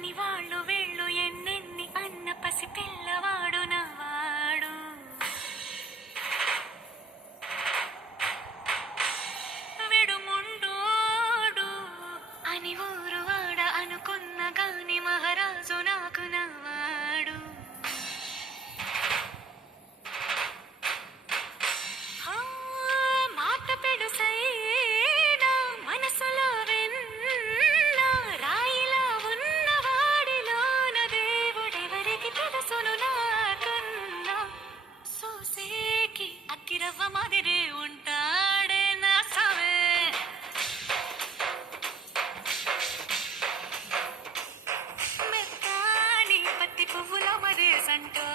అని వాళ్ళు వీళ్ళు ఎన్నెన్ని అన్న పసి పిల్లవాడు నవ్వాడు. విడుముండోడు అని ఊరు వాడ అనుకున్న గాని మహారాజు నాకు నవ్వాడు. మాట పెడుసైనా మనసులో వెన్న రాయిలా ఉన్నవాడిలోన దేవుడెవరికి తెలుసును నాకన్నా. సోసేకి అక్కిరవ్వ మాదిరి ఉంటాడే నా సవే. మెత్తాని పత్తి పువ్వుల మరే సంటో